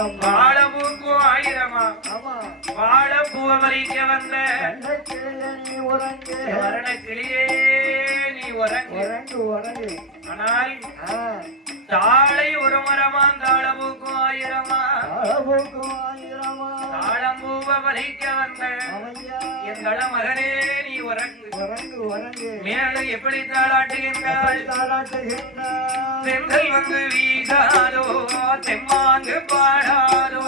வாழப்பூக்கும் ஆயிரமா வாழப்பூவ வலிக்க வந்த வரண கிளியே நீ உறங்கு. ஆனால் தாளை ஒரு மரமாம் தாழப்பூக்கும் ஆயிரமா தாழம்பூவ வலிக்க வந்த என் தள மகனே நீ உறங்கு. மேலே எப்படி தாளாட்டுகின்றாள் செந்தல் வந்து வீசாதோ தெம்மாங்கு பாடாதோ